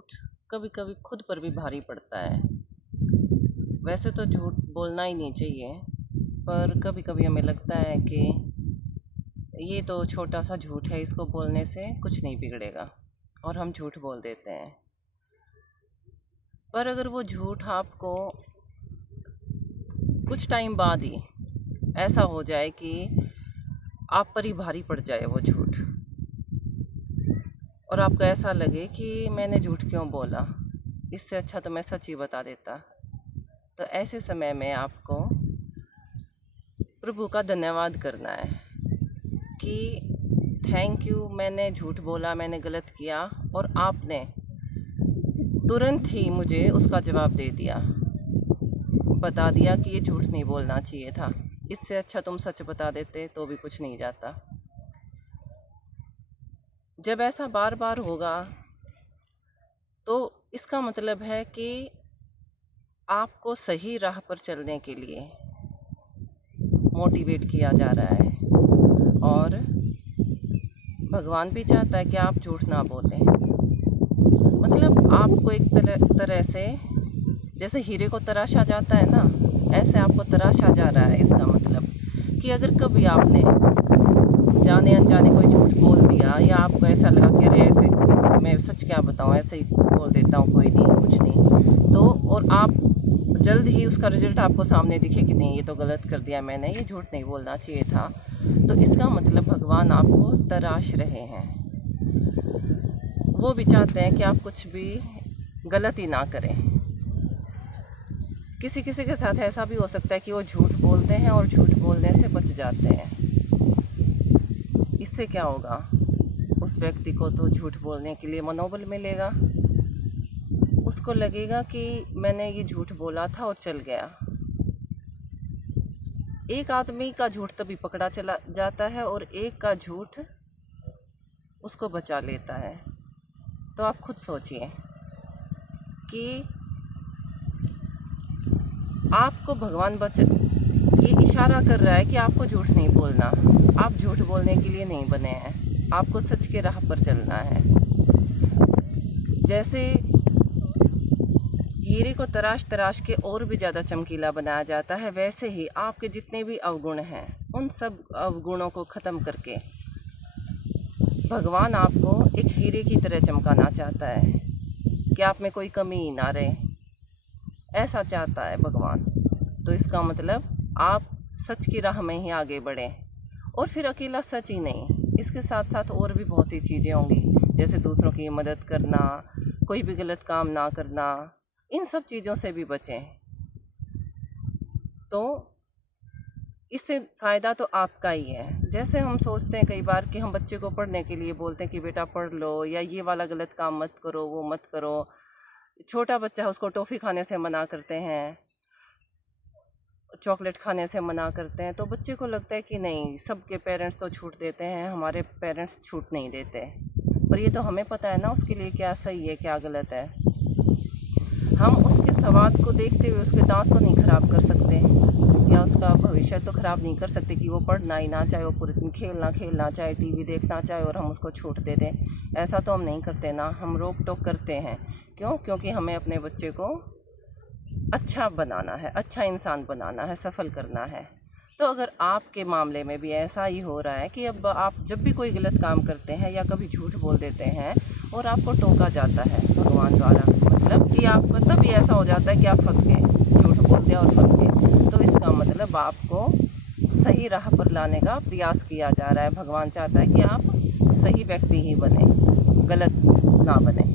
झूठ कभी कभी खुद पर भी भारी पड़ता है। वैसे तो झूठ बोलना ही नहीं चाहिए, पर कभी कभी हमें लगता है कि ये तो छोटा सा झूठ है, इसको बोलने से कुछ नहीं बिगड़ेगा, और हम झूठ बोल देते हैं। पर अगर वो झूठ आपको कुछ टाइम बाद ही ऐसा हो जाए कि आप पर ही भारी पड़ जाए वो झूठ, और आपको ऐसा लगे कि मैंने झूठ क्यों बोला, इससे अच्छा तो मैं सच ही बता देता, तो ऐसे समय में आपको प्रभु का धन्यवाद करना है कि थैंक यू, मैंने झूठ बोला, मैंने गलत किया, और आपने तुरंत ही मुझे उसका जवाब दे दिया, बता दिया कि ये झूठ नहीं बोलना चाहिए था। इससे अच्छा तुम सच बता देते तो भी कुछ नहीं जाता। जब ऐसा बार बार होगा तो इसका मतलब है कि आपको सही राह पर चलने के लिए मोटिवेट किया जा रहा है, और भगवान भी चाहता है कि आप झूठ ना बोलें। मतलब आपको एक तरह से जैसे हीरे को तराशा जाता है ना, ऐसे आपको तराशा जा रहा है। इसका मतलब कि अगर कभी आपने जाने अनजाने कोई झूठ बोल दिया, या आपको ऐसा लगा कि अरे ऐसे मैं सच क्या बताऊँ, ऐसे ही बोल देता हूँ, कोई नहीं कुछ नहीं, तो और आप जल्द ही उसका रिजल्ट आपको सामने दिखे कि नहीं ये तो गलत कर दिया मैंने, ये झूठ नहीं बोलना चाहिए था, तो इसका मतलब भगवान आपको तराश रहे हैं। वो भी चाहते हैं कि आप कुछ भी गलती ना करें। किसी किसी के साथ ऐसा भी हो सकता है कि वो झूठ बोलते हैं और झूठ बोलने से बच जाते हैं। इससे क्या होगा, उस व्यक्ति को तो झूठ बोलने के लिए मनोबल मिलेगा, उसको लगेगा कि मैंने ये झूठ बोला था और चल गया। एक आदमी का झूठ तभी पकड़ा चला जाता है और एक का झूठ उसको बचा लेता है। तो आप खुद सोचिए कि आपको भगवान ये इशारा कर रहा है कि आपको झूठ नहीं बोलना, आप झूठ बोलने के लिए नहीं बने हैं, आपको सच के राह पर चलना है। जैसे हीरे को तराश तराश के और भी ज़्यादा चमकीला बनाया जाता है, वैसे ही आपके जितने भी अवगुण हैं उन सब अवगुणों को ख़त्म करके भगवान आपको एक हीरे की तरह चमकाना चाहता है कि आप में कोई कमी ही ना रहे, ऐसा चाहता है भगवान। तो इसका मतलब आप सच की राह में ही आगे बढ़ें, और फिर अकेला सच ही नहीं, इसके साथ साथ और भी बहुत सी चीज़ें होंगी, जैसे दूसरों की मदद करना, कोई भी गलत काम ना करना, इन सब चीज़ों से भी बचें। तो इससे फ़ायदा तो आपका ही है। जैसे हम सोचते हैं कई बार कि हम बच्चे को पढ़ने के लिए बोलते हैं कि बेटा पढ़ लो, या ये वाला गलत काम मत करो, वो मत करो। छोटा बच्चा है उसको टॉफ़ी खाने से मना करते हैं, चॉकलेट खाने से मना करते हैं, तो बच्चे को लगता है कि नहीं, सबके पेरेंट्स तो छूट देते हैं, हमारे पेरेंट्स छूट नहीं देते। पर ये तो हमें पता है ना उसके लिए क्या सही है क्या गलत है। हम उसके स्वाद को देखते हुए उसके दांत तो नहीं ख़राब कर सकते, या उसका भविष्य तो ख़राब नहीं कर सकते कि वो पढ़ना ही ना चाहे, वो पूरे दिन खेलना चाहे, टीवी देखना चाहे, और हम उसको छूट दे दें। ऐसा तो हम नहीं करते ना, हम रोक टोक करते हैं। क्यों? क्योंकि हमें अपने बच्चे को अच्छा बनाना है, अच्छा इंसान बनाना है, सफल करना है। तो अगर आपके मामले में भी ऐसा ही हो रहा है कि अब आप जब भी कोई गलत काम करते हैं या कभी झूठ बोल देते हैं और आपको टोका जाता है भगवान द्वारा, मतलब कि आपको तभी ऐसा हो जाता है कि आप फंस गए, झूठ बोल दिया और फंस गए, तो इसका मतलब आपको सही राह पर लाने का प्रयास किया जा रहा है। भगवान चाहता है कि आप सही व्यक्ति ही बने, गलत ना बने।